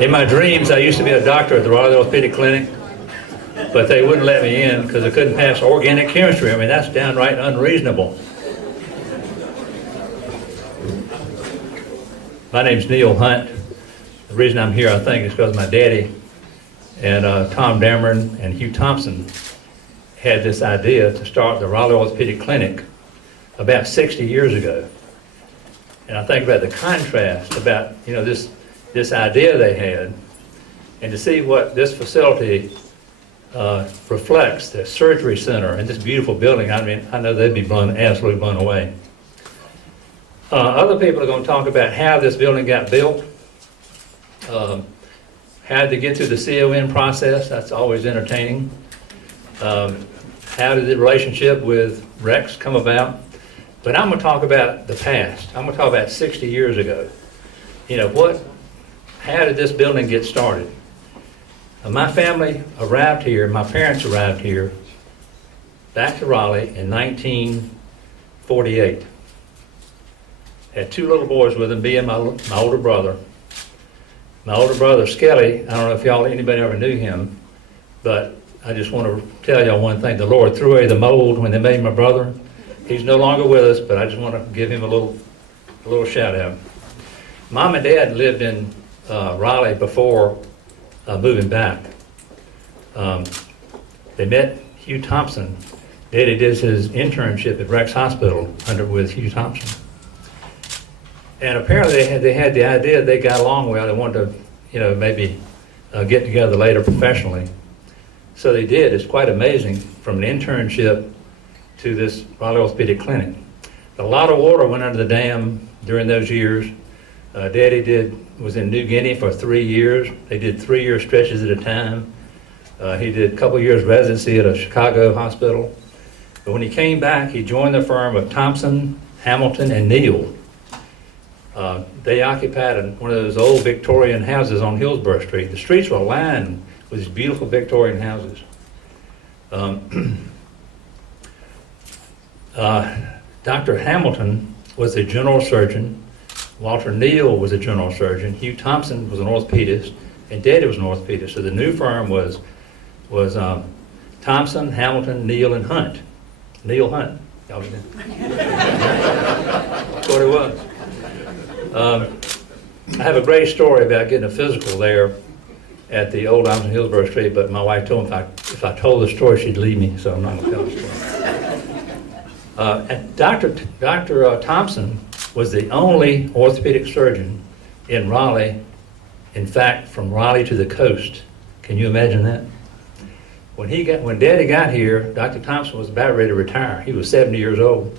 In my dreams, I used to be a doctor at the Raleigh Orthopedic Clinic, but they wouldn't let me in because I couldn't pass organic chemistry. I mean, that's downright unreasonable. My name's Neil Hunt. The reason I'm here, I think, is because my daddy and Tom Dameron and Hugh Thompson had this idea to start the Raleigh Orthopedic Clinic about 60 years ago. And I think about the contrast about, you know, this idea they had, and to see what this facility reflects, the surgery center and this beautiful building. I mean, I know they'd be absolutely blown away. Other people are going to talk about how this building got built, how to get through the CON process. That's always entertaining. How did the relationship with REX come about? But I'm going to talk about the past. I'm going to talk about 60 years ago. You know, how did this building get started? My family arrived here, my parents arrived here back to Raleigh in 1948. Had two little boys with them, me and my older brother. My older brother, Skelly, I don't know if anybody ever knew him, but I just want to tell y'all one thing. The Lord threw away the mold when they made my brother. He's no longer with us, but I just want to give him a little shout out. Mom and Dad lived in Raleigh before moving back. They met Hugh Thompson. Daddy did his internship at Rex Hospital with Hugh Thompson. And apparently they had the idea they got along well. They wanted to, you know, maybe get together later professionally. So they did. It's quite amazing, from an internship to this Raleigh Orthopedic Clinic. A lot of water went under the dam during those years. Daddy was in New Guinea for 3 years. They did 3-year stretches at a time. He did a couple years residency at a Chicago hospital. But when he came back, he joined the firm of Thompson, Hamilton, and Neal. They occupied one of those old Victorian houses on Hillsborough Street. The streets were lined with these beautiful Victorian houses. Dr. Hamilton was a general surgeon. Walter Neal was a general surgeon. Hugh Thompson was an orthopedist, and Daddy was an orthopedist. So the new firm was Thompson, Hamilton, Neal, and Hunt. Neil Hunt. That's what it was. I have a great story about getting a physical there at the old Thompson Hillsborough Street, but my wife told me if I told the story, she'd leave me, so I'm not going to tell the story. And Dr. Thompson was the only orthopedic surgeon in Raleigh, in fact, from Raleigh to the coast. Can you imagine that? When Daddy got here, Dr. Thompson was about ready to retire. He was 70 years old.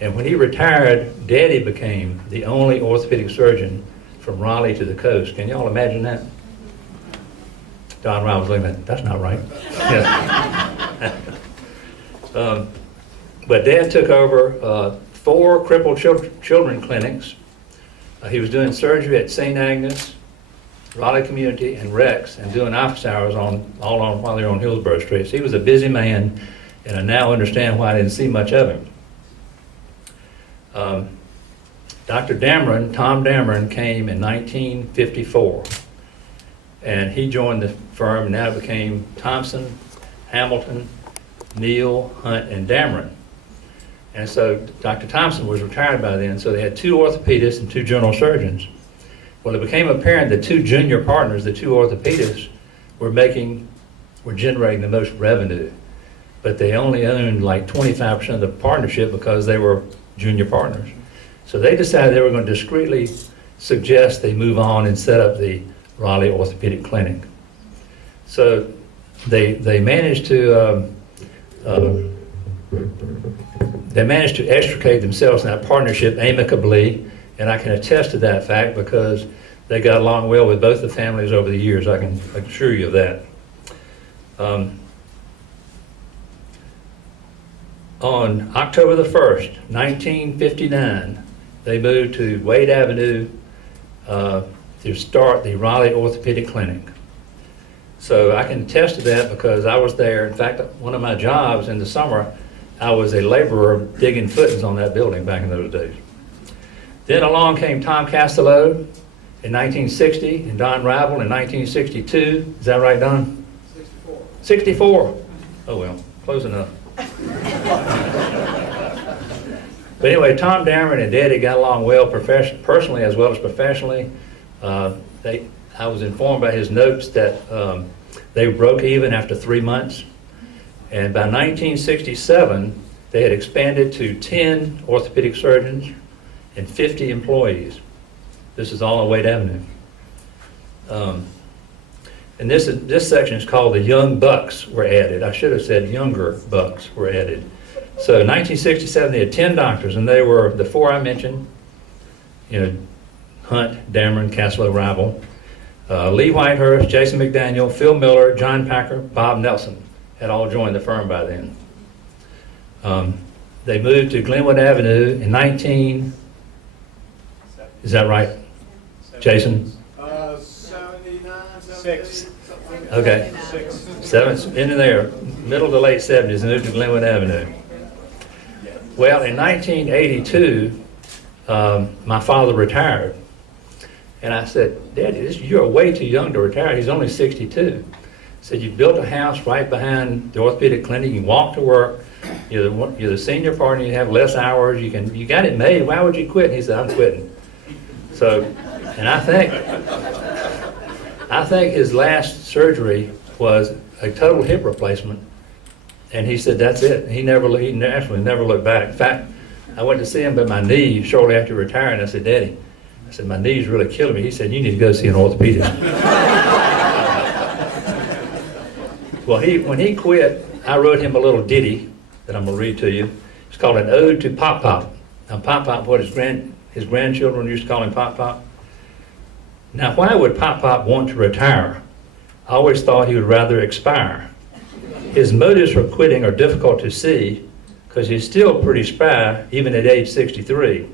And when he retired, Daddy became the only orthopedic surgeon from Raleigh to the coast. Can y'all imagine that? Don Ryan was looking at, that's not right. But Dad took over 4 crippled children clinics. He was doing surgery at St. Agnes, Raleigh Community, and Rex, and doing office hours while they were on Hillsborough Street. So he was a busy man, and I now understand why I didn't see much of him. Dr. Dameron, Tom Dameron, came in 1954, and he joined the firm, and now became Thompson, Hamilton, Neal, Hunt, and Dameron. And so Dr. Thompson was retired by then, so they had 2 orthopedists and 2 general surgeons. Well, it became apparent that 2 junior partners, the 2 orthopedists, were generating the most revenue, but they only owned like 25% of the partnership because they were junior partners. So they decided they were going to discreetly suggest they move on and set up the Raleigh Orthopedic Clinic. So they managed to extricate themselves from that partnership amicably, and I can attest to that fact because they got along well with both the families over the years. I can assure you of that. On October the 1st, 1959, they moved to Wade Avenue to start the Raleigh Orthopedic Clinic. So I can attest to that because I was there. In fact, one of my jobs in the summer, I was a laborer digging footings on that building back in those days. Then along came Tom Castello in 1960, and Don Rival in 1962. Is that right, Don? 64. 64. Oh, well, close enough. But anyway, Tom Dameron and Daddy got along well personally as well as professionally. I was informed by his notes that they broke even after 3 months. And by 1967, they had expanded to 10 orthopedic surgeons and 50 employees. This is all on Wade Avenue. And this section is called the Young Bucks were added. I should have said younger Bucks were added. So in 1967, they had 10 doctors, and they were the 4 I mentioned, Hunt, Dameron, Caslow, Rival, Lee Whitehurst, Jason McDaniel, Phil Miller, John Packer, Bob Nelson had all joined the firm by then. They moved to Glenwood Avenue in is that right, Jason? 79, 6. Okay. 7, in there, middle to late 70s, moved to Glenwood Avenue. Well, in 1982, my father retired. And I said, Daddy, you're way too young to retire. He's only 62. I said, you built a house right behind the orthopedic clinic. You can walk to work. You're the senior partner. You have less hours. You got it made. Why would you quit? And he said, I'm quitting. So, and I think his last surgery was a total hip replacement. And he said, that's it. He actually never looked back. In fact, I went to see him by my knee shortly after retiring. I said, Daddy, I said, my knee's really killing me. He said, you need to go see an orthopedist. Well, when he quit, I wrote him a little ditty that I'm going to read to you. It's called An Ode to Pop Pop. Now, Pop Pop, what his grandchildren used to call him Pop Pop. Now, why would Pop Pop want to retire? I always thought he would rather expire. His motives for quitting are difficult to see because he's still pretty spry, even at age 63.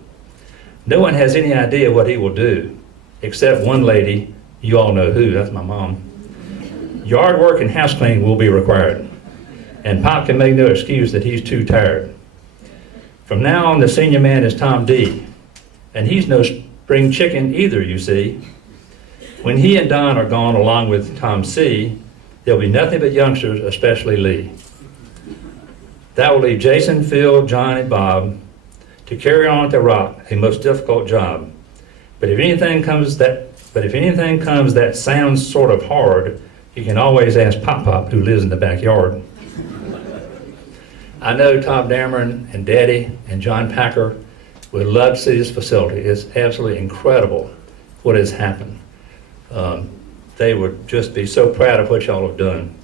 No one has any idea what he will do, except one lady, you all know who, that's my mom. Yard work and house cleaning will be required, and Pop can make no excuse that he's too tired. From now on, the senior man is Tom D., and he's no spring chicken either, you see. When he and Don are gone along with Tom C., there'll be nothing but youngsters, especially Lee. That will leave Jason, Phil, John, and Bob to carry on at the ROC, a most difficult job. But if anything comes that sounds sort of hard, you can always ask Pop Pop, who lives in the backyard. I know Tom Dameron and Daddy and John Packer would love to see this facility. It's absolutely incredible what has happened. They would just be so proud of what y'all have done.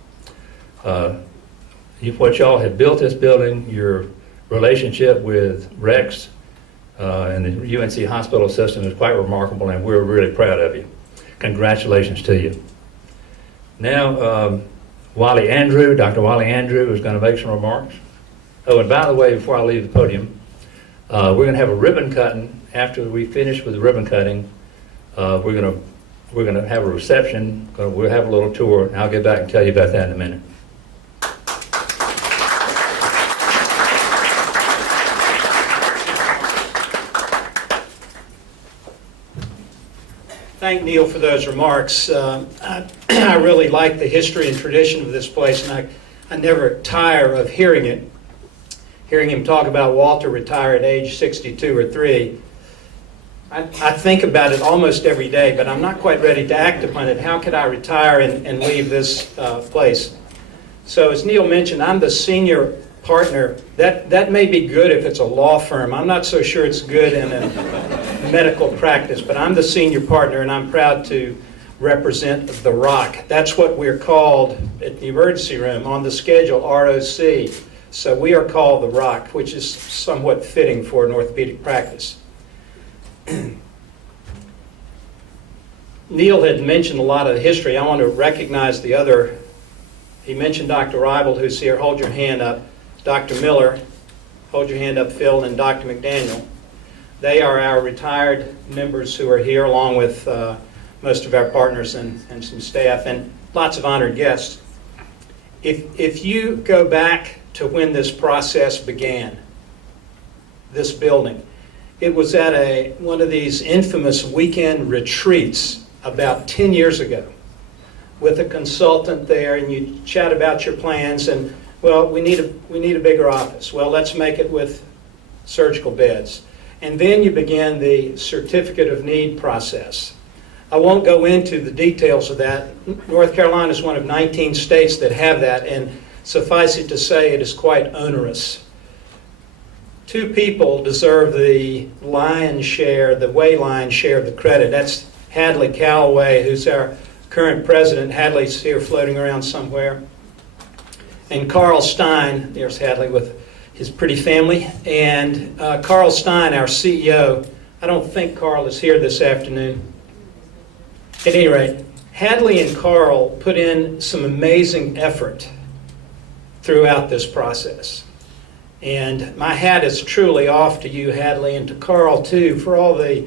What y'all have built this building, your relationship with Rex and the UNC hospital system is quite remarkable, and we're really proud of you. Congratulations to you. Now, Dr. Wally Andrew is going to make some remarks. Oh, and by the way, before I leave the podium, we're going to have a ribbon cutting. After we finish with the ribbon cutting, we're going to have a reception. We'll have a little tour, and I'll get back and tell you about that in a minute. Thank Neil for those remarks. I really like the history and tradition of this place, and I never tire of hearing it. Hearing him talk about Walter retire at age 62 or 3. I think about it almost every day, but I'm not quite ready to act upon it. How could I retire and leave this place? So as Neil mentioned, I'm the senior partner. That may be good if it's a law firm. I'm not so sure it's good in a medical practice, but I'm the senior partner, and I'm proud to represent the ROC. That's what we're called at the emergency room on the schedule, ROC. So we are called the ROC, which is somewhat fitting for an orthopedic practice. Neil had mentioned a lot of the history. I want to recognize the other. He mentioned Dr. Rival, who's here. Hold your hand up. Dr. Miller, hold your hand up, Phil, and Dr. McDaniel. They are our retired members who are here, along with most of our partners and some staff, and lots of honored guests. If you go back to when this process began, this building, It was at one of these infamous weekend retreats about 10 years ago with a consultant there, and you chat about your plans, and, well, we need a bigger office. Well, let's make it with surgical beds. And then you begin the certificate of need process. I won't go into the details of that. North Carolina is one of 19 states that have that, and suffice it to say, it is quite onerous. Two people deserve the lion's share, the lion's share of the credit. That's Hadley Callaway, who's our current president. Hadley's here floating around somewhere. And Carl Stein, there's Hadley with his pretty family. And Carl Stein, our CEO, I don't think Carl is here this afternoon. At any rate, Hadley and Carl put in some amazing effort throughout this process. And my hat is truly off to you, Hadley, and to Carl, too, for all the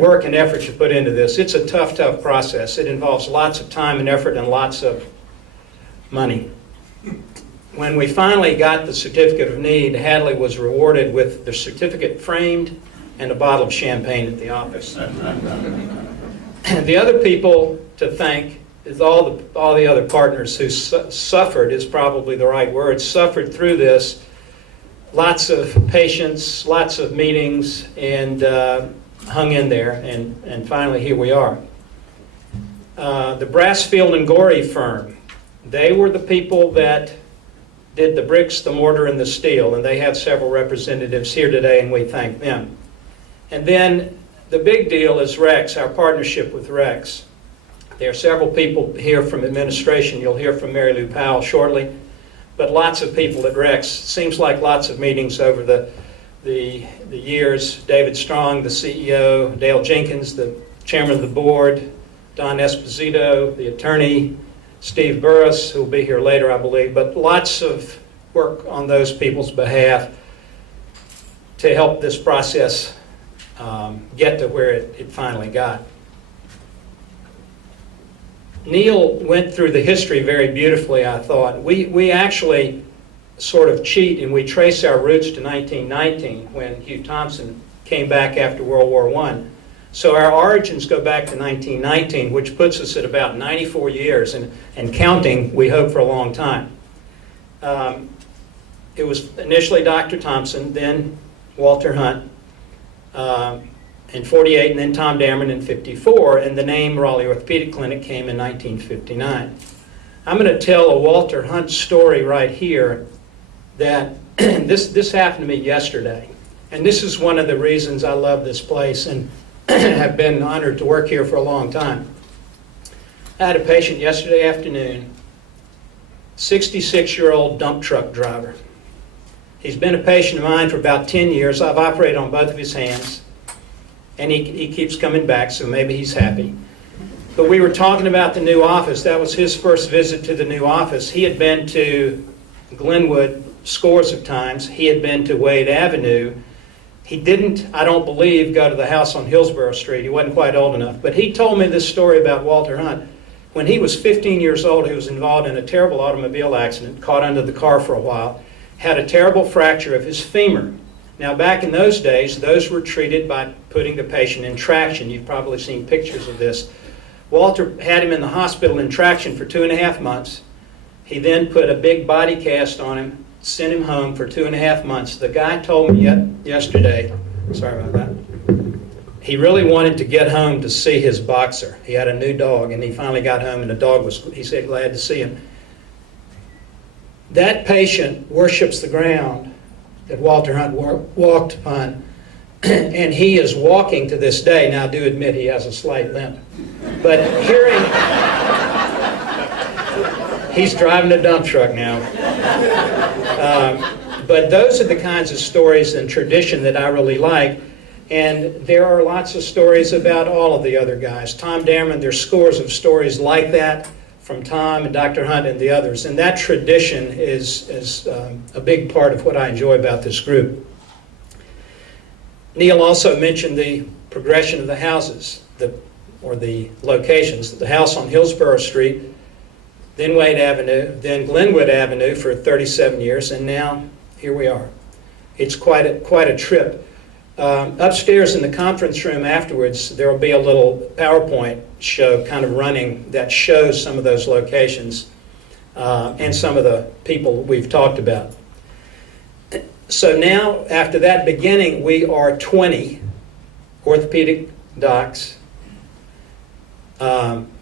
work and effort you put into this. It's a tough, tough process. It involves lots of time and effort and lots of money. When we finally got the certificate of need, Hadley was rewarded with the certificate framed and a bottle of champagne at the office. The other people to thank is all the other partners who suffered, is probably the right word, suffered through this. Lots of patience, lots of meetings, and hung in there, and finally here we are. The Brassfield and Gorey firm, they were the people that did the bricks, the mortar, and the steel, and they have several representatives here today, and we thank them. And then the big deal is REX, our partnership with REX. There are several people here from administration. You'll hear from Mary Lou Powell shortly. But lots of people at REX. Seems like lots of meetings over the years. David Strong, the CEO, Dale Jenkins, the chairman of the board, Don Esposito, the attorney, Steve Burris, who will be here later, I believe. But lots of work on those people's behalf to help this process get to where it finally got. Neil went through the history very beautifully, I thought. We actually sort of cheat, and we trace our roots to 1919 when Hugh Thompson came back after World War I. So our origins go back to 1919, which puts us at about 94 years, and counting, we hope, for a long time. It was initially Dr. Thompson, then Walter Hunt, in 48, and then Tom Dameron in 54, and the name Raleigh Orthopedic Clinic came in 1959. I'm going to tell a Walter Hunt story right here that this happened to me yesterday, and this is one of the reasons I love this place and have been honored to work here for a long time. I had a patient yesterday afternoon, 66-year-old dump truck driver. He's been a patient of mine for about 10 years. I've operated on both of his hands. And he keeps coming back, so maybe he's happy. But we were talking about the new office. That was his first visit to the new office. He had been to Glenwood scores of times. He had been to Wade Avenue. He didn't, I don't believe, go to the house on Hillsborough Street. He wasn't quite old enough. But he told me this story about Walter Hunt. When he was 15 years old, he was involved in a terrible automobile accident, caught under the car for a while, had a terrible fracture of his femur. Now, back in those days, those were treated by putting the patient in traction. You've probably seen pictures of this. Walter had him in the hospital in traction for 2.5 months. He then put a big body cast on him, sent him home for 2.5 months. The guy told me yesterday, sorry about that, he really wanted to get home to see his boxer. He had a new dog, and he finally got home, and the dog was, he said, glad to see him. That patient worships the ground that Walter Hunt walked upon, and he is walking to this day. Now, I do admit he has a slight limp, but he's driving a dump truck now. But those are the kinds of stories and tradition that I really like, and there are lots of stories about all of the other guys. Tom Dameron, there's scores of stories like that from Tom and Dr. Hunt and the others. And that tradition is a big part of what I enjoy about this group. Neil also mentioned the progression of the houses, or the locations. The house on Hillsborough Street, then Wade Avenue, then Glenwood Avenue for 37 years, and now here we are. It's quite a trip. Upstairs in the conference room afterwards, there will be a little PowerPoint show kind of running that shows some of those locations and some of the people we've talked about. So now, after that beginning, we are 20 orthopedic docs.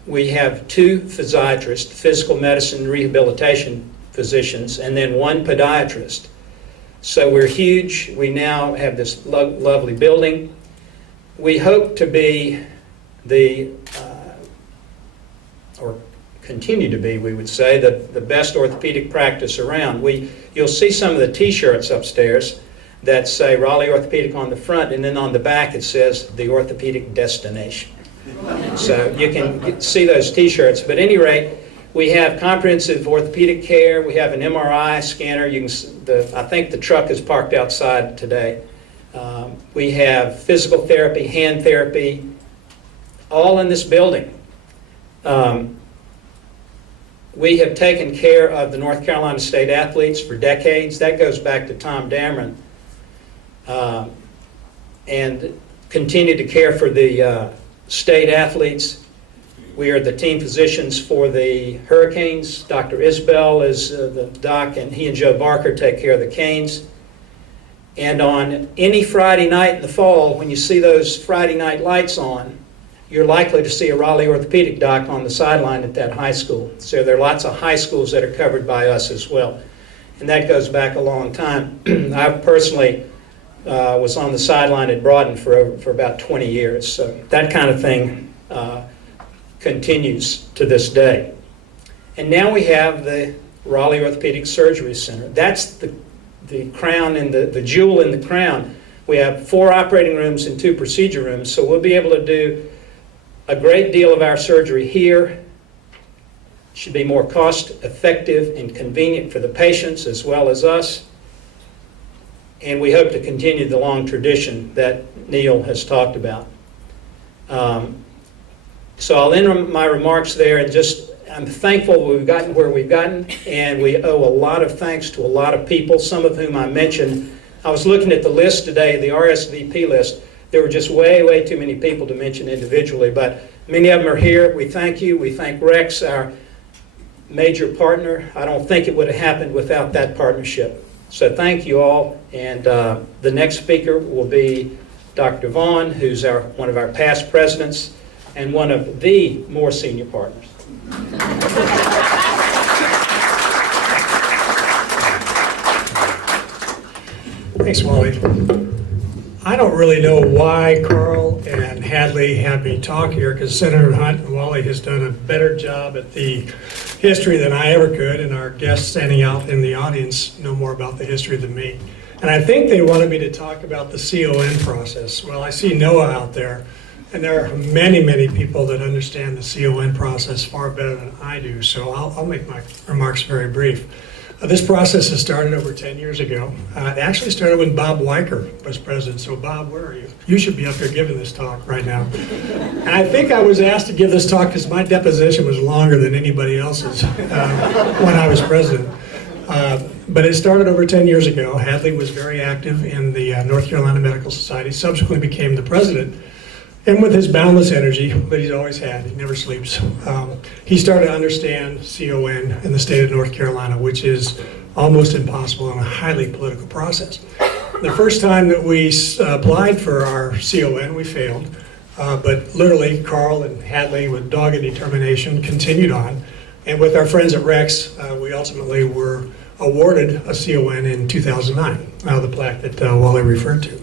We have 2 physiatrists, physical medicine rehabilitation physicians, and then 1 podiatrist. So we're huge. We now have this lovely building. We hope to be or continue to be, we would say, the best orthopedic practice around. You'll see some of the t-shirts upstairs that say Raleigh Orthopedic on the front, and then on the back it says the orthopedic destination. So you can see those t-shirts. But at any rate, we have comprehensive orthopedic care. We have an MRI scanner. I think the truck is parked outside today. We have physical therapy, hand therapy, all in this building. We have taken care of the North Carolina State athletes for decades. That goes back to Tom Dameron. And continue to care for the state athletes. We are the team physicians for the Hurricanes. Dr. Isbell is the doc, and he and Joe Barker take care of the Canes. And on any Friday night in the fall, when you see those Friday night lights on, you're likely to see a Raleigh orthopedic doc on the sideline at that high school. So there are lots of high schools that are covered by us as well. And that goes back a long time. I personally was on the sideline at Broaden for about 20 years. So that kind of thing continues to this day. And now we have the Raleigh Orthopedic Surgery Center. That's the crown and the jewel in the crown. We have 4 operating rooms and 2 procedure rooms, so we'll be able to do a great deal of our surgery here. Should be more cost effective and convenient for the patients as well as us. And we hope to continue the long tradition that Neil has talked about. So I'll end my remarks there, and I'm thankful we've gotten where we've gotten, and we owe a lot of thanks to a lot of people, some of whom I mentioned. I was looking at the list today, the RSVP list. There were just way too many people to mention individually, but many of them are here. We thank you. We thank Rex, our major partner. I don't think it would have happened without that partnership. So thank you all, and the next speaker will be Dr. Vaughn, who's one of our past presidents and one of the more senior partners. Thanks, Wally. I don't really know why Carl and Hadley had me talk here, because Senator Hunt and Wally has done a better job at the history than I ever could, and our guests standing out in the audience know more about the history than me. And I think they wanted me to talk about the CON process. Well, I see Noah out there, and there are many people that understand the CON process far better than I do, so I'll make my remarks very brief. This process has started over 10 years ago. It actually started when Bob Weicker was president. So Bob, where are you? You should be up here giving this talk right now. And I think I was asked to give this talk because my deposition was longer than anybody else's when I was president. But it started over 10 years ago. Hadley was very active in the North Carolina Medical Society, subsequently became the president. And with his boundless energy that he's always had, he never sleeps, he started to understand CON in the state of North Carolina, which is almost impossible in a highly political process. The first time that we applied for our CON, we failed, but literally Carl and Hadley, with dogged determination, continued on. And with our friends at Rex, we ultimately were awarded a CON in 2009, the plaque that Wally referred to.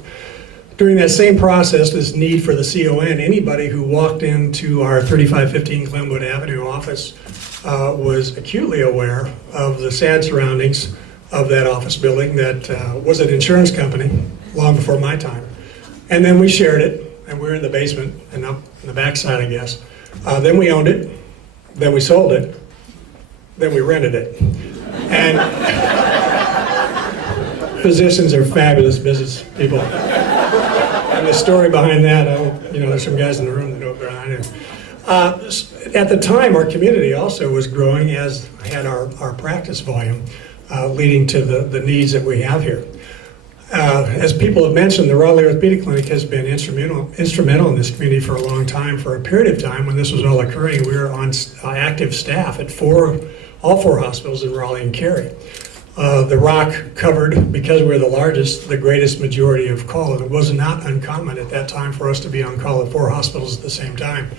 During that same process, this need for the CON, anybody who walked into our 3515 Glenwood Avenue office was acutely aware of the sad surroundings of that office building that was an insurance company long before my time. And then we shared it, and we were in the basement and up in the backside, I guess. Then we owned it, then we sold it, then we rented it. And physicians are fabulous business people. And the story behind that, there's some guys in the room that know better than I do. At the time, our community also was growing, as had our practice volume, leading to the needs that we have here. As people have mentioned, the Raleigh Orthopedic Clinic has been instrumental in this community for a long time. For a period of time when this was all occurring, we were on active staff at all four hospitals in Raleigh and Cary. The ROC covered, because we're the largest, the greatest majority of call, and it was not uncommon at that time for us to be on call at 4 hospitals at the same time,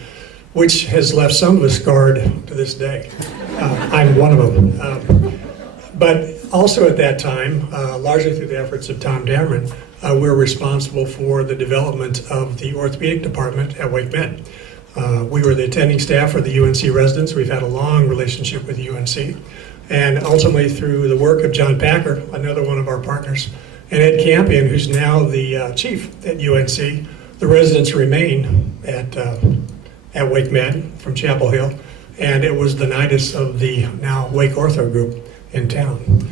which has left some of us scarred to this day. I'm one of them. But also at that time, largely through the efforts of Tom Dameron, we're responsible for the development of the orthopedic department at Wake Med. We were the attending staff for the UNC residents. We've had a long relationship with UNC. And ultimately through the work of John Packer, another one of our partners, and Ed Campion, who's now the chief at UNC, the residents remain at Wake Med from Chapel Hill. And it was the nidus of the now Wake Ortho group in town.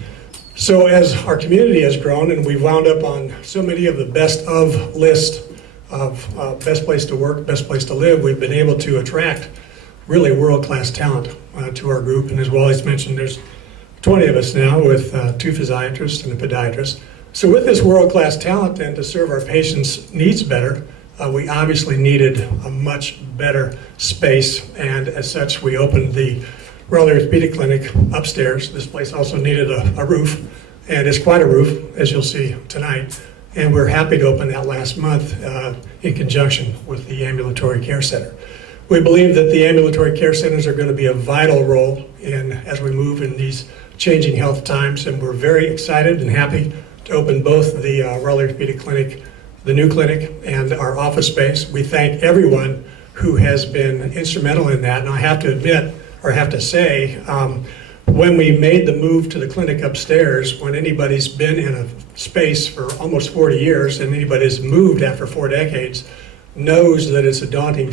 So as our community has grown and we've wound up on so many of the best of list of best place to work, best place to live, we've been able to attract really world-class talent to our group. And as Wally's mentioned, there's 20 of us now with 2 physiatrists and a podiatrist. So with this world-class talent and to serve our patients' needs better, we obviously needed a much better space. And as such, we opened the Raleigh Orthopedic Clinic upstairs. This place also needed a roof, and it's quite a roof, as you'll see tonight. And we're happy to open that last month in conjunction with the ambulatory care center. We believe that the ambulatory care centers are going to be a vital role as we move in these changing health times, and we're very excited and happy to open both the Raleigh Orthopedic Clinic, the new clinic, and our office space. We thank everyone who has been instrumental in that, and I have to admit, or have to say, when we made the move to the clinic upstairs, when anybody's been in a space for almost 40 years and anybody's moved after 4 decades, knows that it's a daunting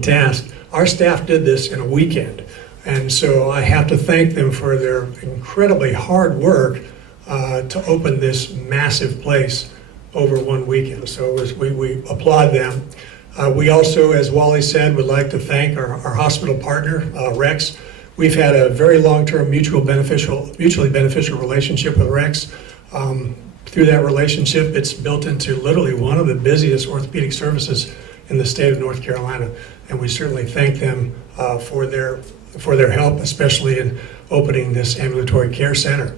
task. Our staff did this in a weekend. And so I have to thank them for their incredibly hard work to open this massive place over 1 weekend. So we applaud them. We also, as Wally said, would like to thank our hospital partner, REX. We've had a very long-term mutually beneficial relationship with REX. Through that relationship, it's built into literally one of the busiest orthopedic services in the state of North Carolina, and we certainly thank them for their help, especially in opening this ambulatory care center.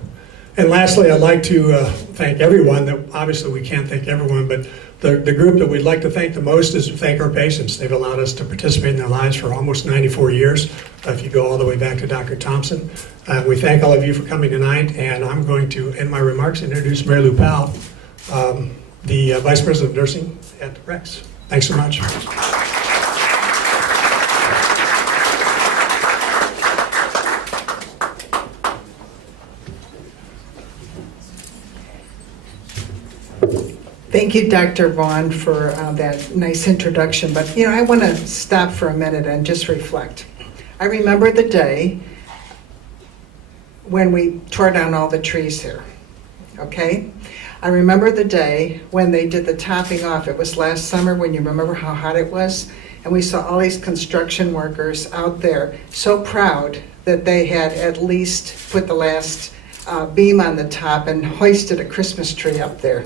And lastly, I'd like to thank everyone. Obviously we can't thank everyone, but the group that we'd like to thank the most is to thank our patients. They've allowed us to participate in their lives for almost 94 years, if you go all the way back to Dr. Thompson. We thank all of you for coming tonight, and I'm going to end my remarks and introduce Mary Lou Powell, the Vice President of Nursing at REX. Thanks so much. Thank you, Dr. Vaughn, for that nice introduction. But, I want to stop for a minute and just reflect. I remember the day when we tore down all the trees here, okay? I remember the day when they did the topping off. It was last summer, when you remember how hot it was? And we saw all these construction workers out there so proud that they had at least put the last beam on the top and hoisted a Christmas tree up there.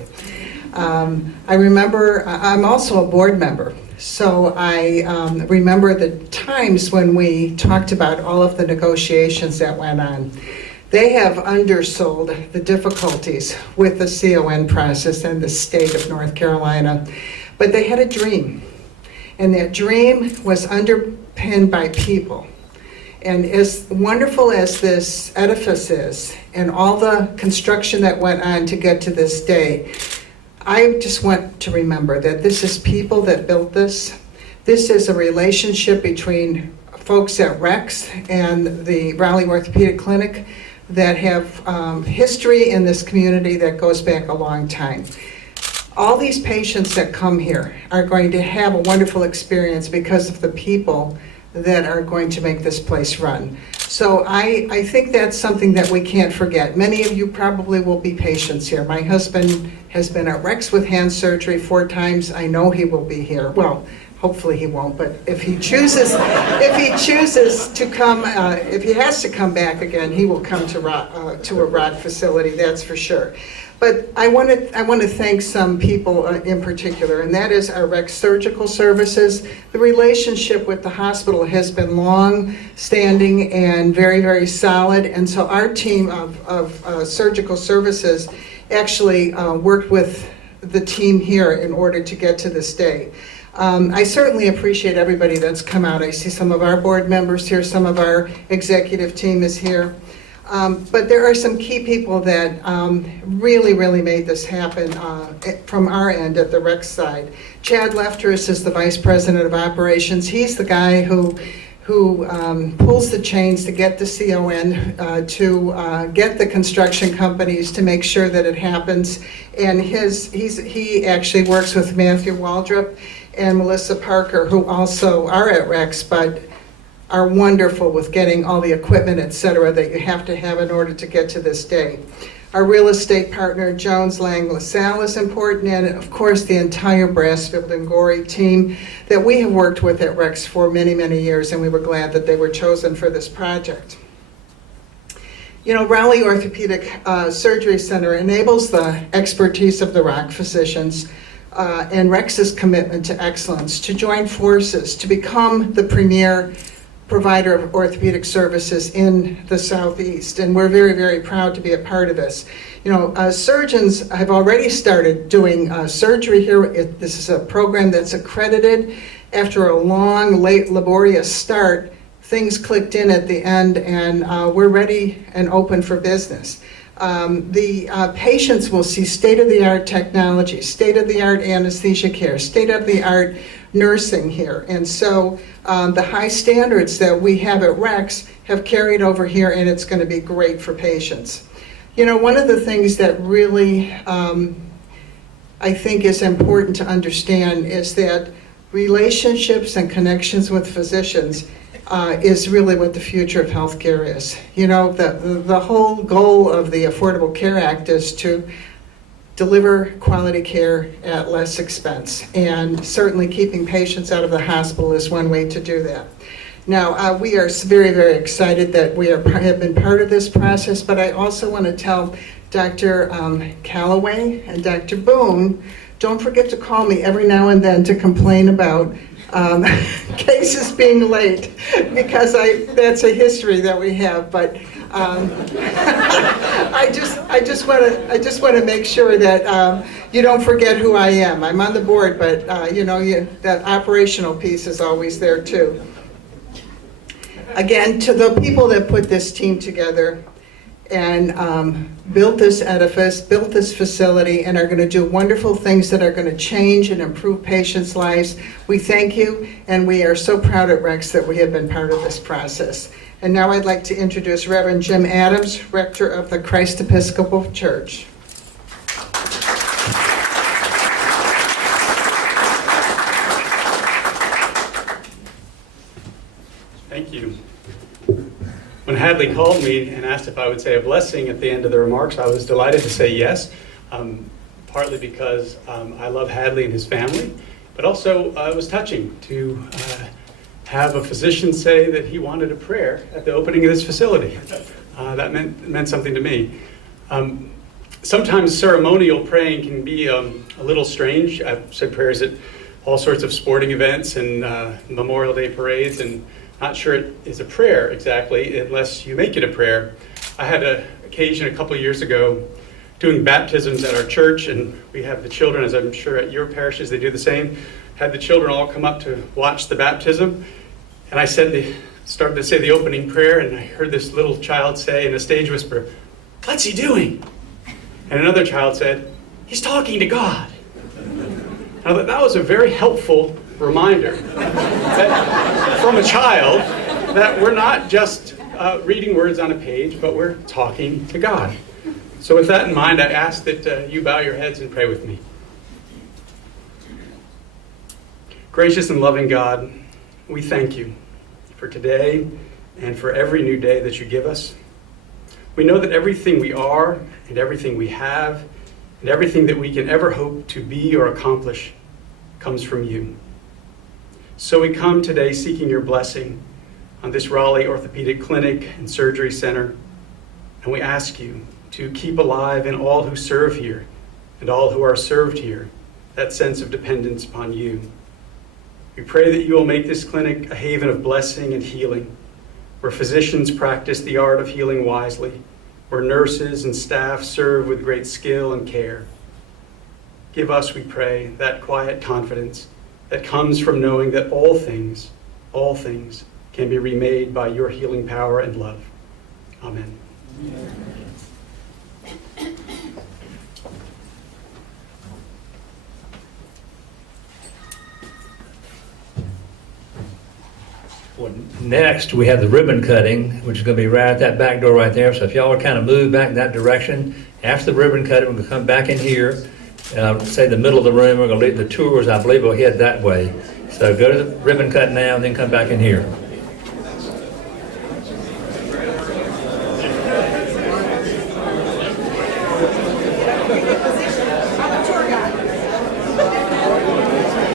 I remember, I'm also a board member, so I remember the times when we talked about all of the negotiations that went on. They have undersold the difficulties with the CON process in the state of North Carolina, but they had a dream, and that dream was underpinned by people. And as wonderful as this edifice is, and all the construction that went on to get to this day, I just want to remember that this is people that built this. This is a relationship between folks at REX and the Raleigh Orthopedic Clinic that have history in this community that goes back a long time. All these patients that come here are going to have a wonderful experience because of the people that are going to make this place run. So I think that's something that we can't forget. Many of you probably will be patients here. My husband has been at REX with hand surgery 4 times. I know he will be here. Well, hopefully he won't, but if he chooses to come, if he has to come back again, he will come to a ROC facility, that's for sure. But I want to thank some people in particular, and that is our REC Surgical Services. The relationship with the hospital has been long-standing and very, very solid, and so our team of surgical services actually worked with the team here in order to get to this day. I certainly appreciate everybody that's come out. I see some of our board members here, some of our executive team is here. But there are some key people that really, really made this happen from our end at the REC side. Chad Lefteris is the Vice President of Operations. He's the guy who pulls the chains to get the CON, to get the construction companies to make sure that it happens. And he actually works with Matthew Waldrop and Melissa Parker, who also are at RECs, but are wonderful with getting all the equipment, et cetera, that you have to have in order to get to this day. Our real estate partner, Jones Lang LaSalle, is important, and of course the entire Brassfield and Gorey team that we have worked with at RECs for many, many years, and we were glad that they were chosen for this project. You know, Raleigh Orthopedic Surgery Center enables the expertise of the ROC physicians and REC's commitment to excellence to join forces to become the premier provider of orthopedic services in the Southeast, and we're very, very proud to be a part of this. You know, surgeons have already started doing surgery here. This is a program that's accredited. After a long, late, laborious start, things clicked in at the end, and we're ready and open for business. The patients will see state-of-the-art technology, state-of-the-art anesthesia care, state-of-the-art nursing here. And so the high standards that we have at RECs have carried over here, and it's going to be great for patients. You know, one of the things that really I think is important to understand is that relationships and connections with physicians is really what the future of healthcare is. You know, the whole goal of the Affordable Care Act is to deliver quality care at less expense, and certainly keeping patients out of the hospital is one way to do that. Now, we are very, very excited that we have been part of this process, but I also want to tell Dr. Callaway and Dr. Boone, don't forget to call me every now and then to complain about cases being late, because that's a history that we have. But I just want to make sure that you don't forget who I am. I'm on the board, but you know, that operational piece is always there too. Again, to the people that put this team together and built this edifice, built this facility, and are going to do wonderful things that are going to change and improve patients' lives, we thank you, and we are so proud at RECs that we have been part of this process. And now I'd like to introduce Reverend Jim Adams, Rector of the Christ Episcopal Church. Thank you. When Hadley called me and asked if I would say a blessing at the end of the remarks, I was delighted to say yes, partly because I love Hadley and his family, but also it was touching to have a physician say that he wanted a prayer at the opening of this facility. That meant something to me. Sometimes ceremonial praying can be a little strange. I've said prayers at all sorts of sporting events and Memorial Day parades, and not sure it is a prayer exactly unless you make it a prayer. I had an occasion a couple of years ago doing baptisms at our church, and we have the children, as I'm sure at your parishes they do the same, had the children all come up to watch the baptism, and I started to say the opening prayer, and I heard this little child say in a stage whisper, "What's he doing?" And another child said, "He's talking to God." And I thought that was a very helpful reminder that, from a child, that we're not just reading words on a page, but we're talking to God. So with that in mind, I ask that you bow your heads and pray with me. Gracious and loving God, we thank you for today and for every new day that you give us. We know that everything we are and everything we have and everything that we can ever hope to be or accomplish comes from you. So we come today seeking your blessing on this Raleigh Orthopedic Clinic and Surgery Center, and we ask you to keep alive in all who serve here and all who are served here that sense of dependence upon you. We pray that you will make this clinic a haven of blessing and healing, where physicians practice the art of healing wisely, where nurses and staff serve with great skill and care. Give us, we pray, that quiet confidence that comes from knowing that all things can be remade by your healing power and love. Amen. Well, next, we have the ribbon cutting, which is going to be right at that back door right there. So if y'all would kind of move back in that direction, after the ribbon cutting, we're going to come back in here, say the middle of the room. We're going to leave the tours, I believe, will head that way. So go to the ribbon cut now and then come back in here.